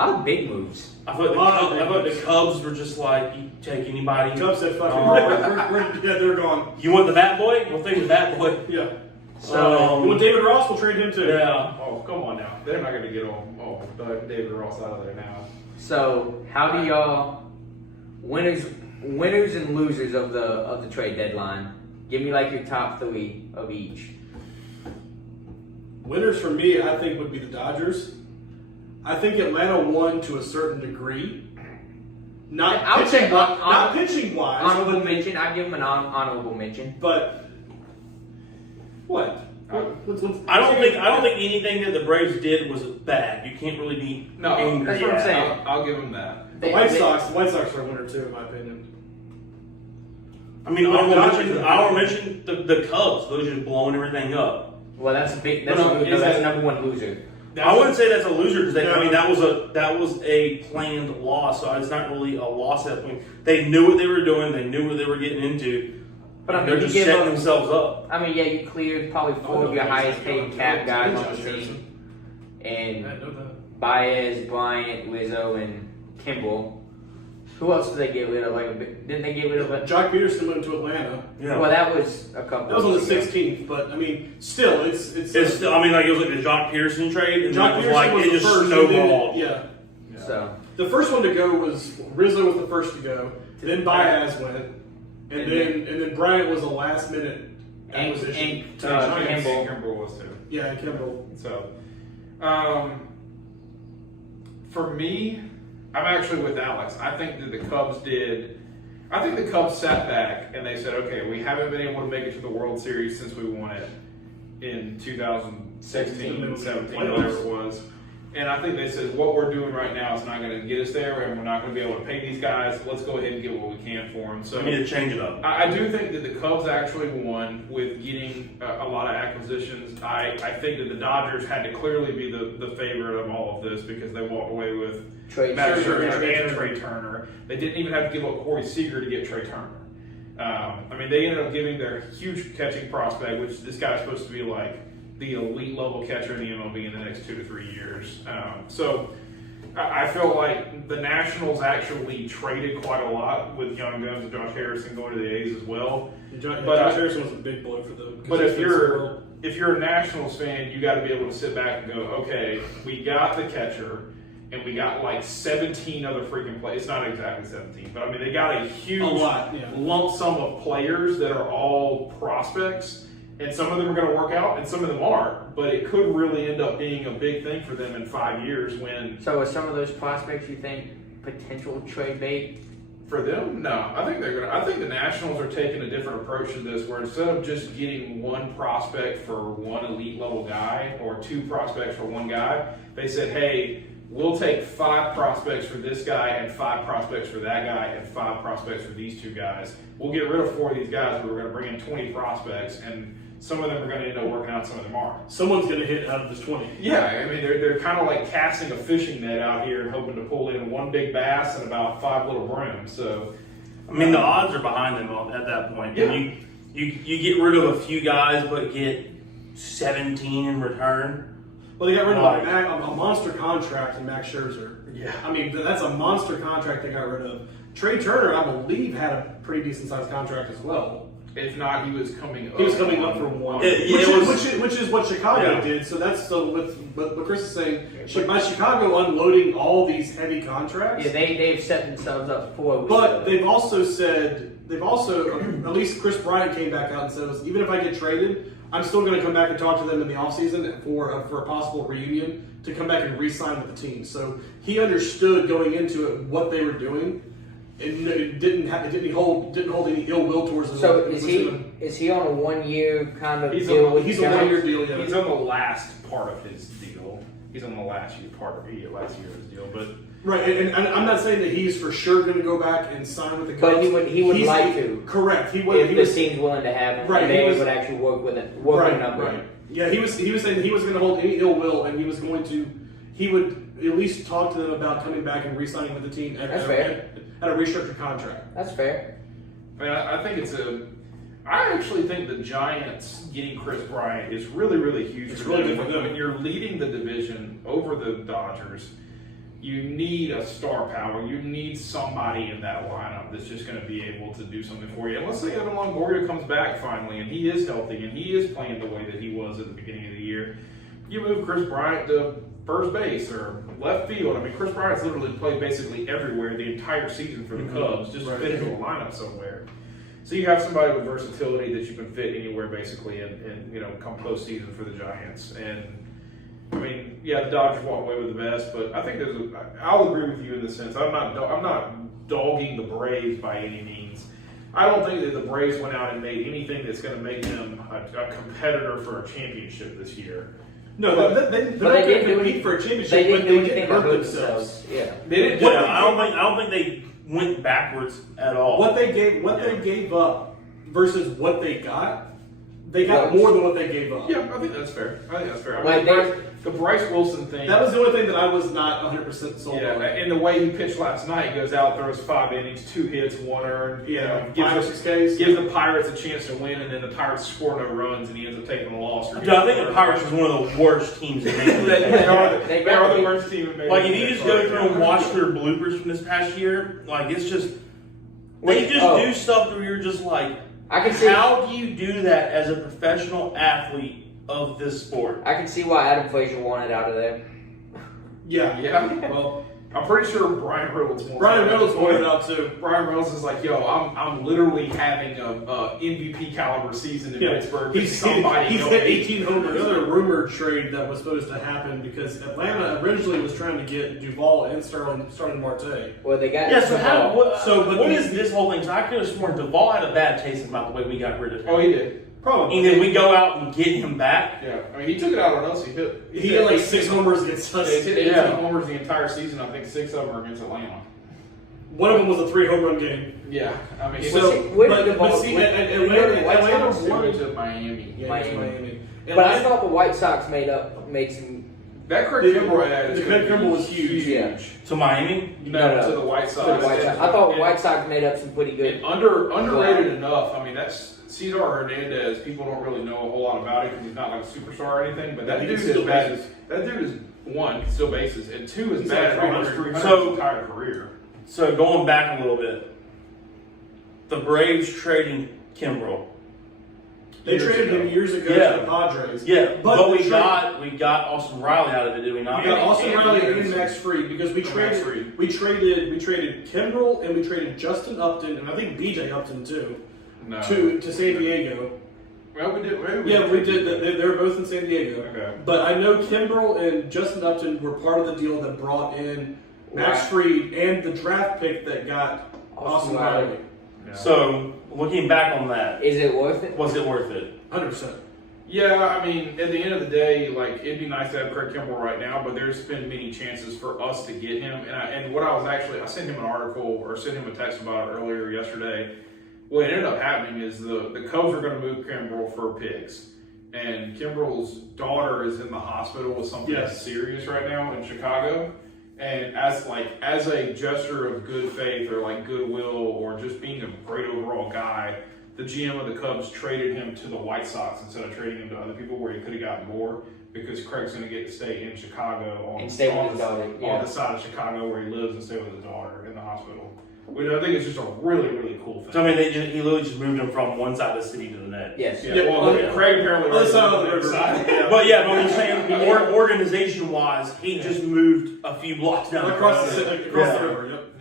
A lot of big moves. I thought the Cubs were just like, you take anybody. Cubs said, fuck it. They're gone. You want the bat boy? We'll take the bat boy. Yeah. So you want David Ross? We'll trade him too. Yeah. Oh, come on now. They're not going to get David Ross out of there now. So how do y'all winners and losers of the trade deadline? Give me like your top 3 of each. Winners for me, I think, would be the Dodgers. I think Atlanta won to a certain degree. Not pitching wise. Honorable mention. I give them an honorable mention. But what? I don't think anything that the Braves did was bad. You can't really be angry. That's what I'm saying. I'll give them that. The White Sox are a winner too, in my opinion. I mean, I will mention the Cubs. Those just blowing everything up. Well, that's big. That's number one loser. I wouldn't say that's a loser because that was a planned loss. So it's not really a loss at that point. They knew what they were doing. They knew what they were getting into. But I mean, they're just setting themselves up. I mean, yeah, you cleared probably 4 of your highest paid cap guys on the team, and Baez, Bryant, Rizzo, and Kimball. Who else did they get rid of? Didn't they get rid of it? Jock Peterson went to Atlanta. Yeah. Well, that was a couple. That was on the 16th, but I mean, still, it's still. I mean, like it was like the Jock Peterson trade, and Jock it was Peterson like it just first, snowballed. Yeah. So the first one to go was Rizzo was the first to go. Then Baez went, and then Bryant was a last minute acquisition. And Kimball was too. Yeah, Kimball. So, for me, I'm actually with Alex. I think that the Cubs sat back and they said, okay, we haven't been able to make it to the World Series since we won it in 2016, 17, whatever it was. And I think they said, what we're doing right now is not going to get us there, and we're not going to be able to pay these guys. Let's go ahead and get what we can for them. So we need to change it up. I do think that the Cubs actually won with getting a lot of acquisitions. I think that the Dodgers had to clearly be the favorite of all of this because they walked away with Matt Scherzer and Trey Turner. They didn't even have to give up Corey Seager to get Trey Turner. I mean, they ended up giving their huge catching prospect, which this guy's supposed to be like the elite level catcher in the MLB in the next 2 to 3 years. So I feel like the Nationals actually traded quite a lot with Young Guns and Josh Harrison going to the A's as well. Josh Harrison was a big blow for them. But if you're a Nationals fan, you got to be able to sit back and go, okay, we got the catcher, and we got like 17 other freaking players. It's not exactly 17, but I mean they got a huge lump sum of players that are all prospects. And some of them are going to work out, and some of them aren't. But it could really end up being a big thing for them in 5 years. So, are some of those prospects you think potential trade bait? For them, no. I think they're going to. I think the Nationals are taking a different approach to this, where instead of just getting one prospect for one elite level guy or 2 prospects for one guy, they said, "Hey, we'll take 5 prospects for this guy and 5 prospects for that guy and 5 prospects for these 2 guys. We'll get rid of 4 of these guys, but we're going to bring in 20 prospects and." Some of them are going to end up working out, some of them aren't. Someone's going to hit out of this 20. Yeah, I mean, they're kind of like casting a fishing net out here and hoping to pull in 1 big bass and about 5 little brims. So, I mean, the odds are behind them at that point. Yeah. You get rid of a few guys, but get 17 in return. Well, they got rid of a monster contract in Max Scherzer. Yeah. I mean, that's a monster contract they got rid of. Trey Turner, I believe, had a pretty decent-sized contract as well. if not, he was coming up. He was coming up for 1. Which is what Chicago did. So that's what Chris is saying. By Chicago unloading all these heavy contracts. Yeah, they've set themselves up for. But they've also said at least Chris Bryant came back out and said, even if I get traded, I'm still going to come back and talk to them in the offseason for a possible reunion to come back and re-sign with the team. So he understood going into it what they were doing. It didn't hold any ill will towards them. So is he on a 1-year kind of deal? He's a 1-year deal. Yeah. He's on the last part of his deal. He's on the last year of his deal. But right, and I'm not saying that he's for sure going to go back and sign with the Cubs. But he would like to. Correct. If the team's willing to have him, right, and they would actually work with it, a number. Right. Yeah, he was saying that he wasn't going to hold any ill will, and he would at least talk to them about coming back and re-signing with the team at a restructured contract. That's fair. I mean, I think I actually think the Giants getting Chris Bryant is really, really huge. It's really good for them. When you're leading the division over the Dodgers, you need a star power. You need somebody in that lineup that's just going to be able to do something for you. And let's say Evan Longoria comes back finally, and he is healthy, and he is playing the way that he was at the beginning of the year. You move Chris Bryant to first base or left field. I mean, Chris Bryant's literally played basically everywhere the entire season for the Cubs, just fit into a lineup somewhere. So you have somebody with versatility that you can fit anywhere basically, and come postseason for the Giants. And I mean, yeah, the Dodgers walk away with the best, but I think I'll agree with you in the sense I'm not dogging the Braves by any means. I don't think that the Braves went out and made anything that's going to make them a competitor for a championship this year. No, they're not going to compete for a championship. They didn't but do they anything did to hurt hurt themselves. Yeah. They didn't. Yeah, I don't think they went backwards at all. What they gave up versus what they got more than what they gave up. Yeah, I think that's fair. I mean, Like the Bryce Wilson thing. That was the only thing that I was not 100% sold on. And the way he pitched last night, goes out, throws 5 innings, 2 hits, 1 earned. Yeah, gives 5 or 6 Ks. Gives the Pirates a chance to win, and then the Pirates score no runs, and he ends up taking a loss. Dude, I think the Pirates is one of the worst teams in Major League Baseball. they are the worst team in Major Like, League if you just Baseball. go through and watch their bloopers from this past year, like, it's just, they do stuff where you're just like, I can see. how do you do that as a professional athlete of this sport? I can see why Adam Frazier wanted out of there. Yeah. Well, I'm pretty sure Brian Reynolds wants pointed out too. Brian Reynolds is like, yo, I'm literally having a MVP caliber season in Pittsburgh. He's hit 18 homers. Another rumored trade that was supposed to happen because Atlanta originally was trying to get Duvall and Starling Marte. Well, they got. Yeah, so but what is this whole thing? So I could have sworn Duvall had a bad taste about the way we got rid of him. Oh, he did. Probably. And then we go out and get him back. Yeah, I mean, he took it out on us. He hit like 6 homers against us. He hit 18 homers the entire season. I think 6 of them are against Atlanta. One of them was a 3-home run game. Yeah, I mean, Atlanta won to Miami. Yeah, Miami. But I thought the White Sox made some. That Craig Kimbrell had the Craig Kimbrell was huge. Yeah. To Miami? No, to the White Sox. I thought White Sox made up some pretty good. Underrated enough. I mean, that's Cesar Hernandez. People don't really know a whole lot about it because he's not like a superstar or anything. But that dude is bad. That dude is 1, still bases, and 2 is bad at 300 his entire career. So going back a little bit, the Braves trading Kimbrell. They traded him years ago to the Padres. Yeah, but we got Austin Riley out of it, did we not? We got Austin Riley and Max Fried because we traded Kimbrell and we traded Justin Upton and I think BJ Upton too. No. To San Diego. Well, we did. We did. They were both in San Diego. Okay. But I know Kimbrell and Justin Upton were part of the deal that brought in Max Fried and the draft pick that got Austin Riley. Yeah. So, looking back on that, Is it worth it? was it worth it? 100%. Yeah, I mean, at the end of the day, like, it'd be nice to have Craig Kimbrell right now, but there's been many chances for us to get him. I sent him an article or sent him a text about it earlier yesterday. What ended up happening is the Cubs are going to move Kimbrell for picks. And Kimbrell's daughter is in the hospital with something that's serious right now in Chicago. And as a gesture of good faith or like goodwill or just being a great overall guy, the GM of the Cubs traded him to the White Sox instead of trading him to other people where he could have gotten more because Craig's going to get to stay in Chicago on the side of Chicago where he lives and stay with his daughter in the hospital. Which I think is just a really, really cool thing. So, I mean, he literally just moved him from one side of the city to the next. Yes. Yeah, Craig apparently Other side of the river. But I'm just saying, organization-wise, he just moved a few blocks down Across the river, yep.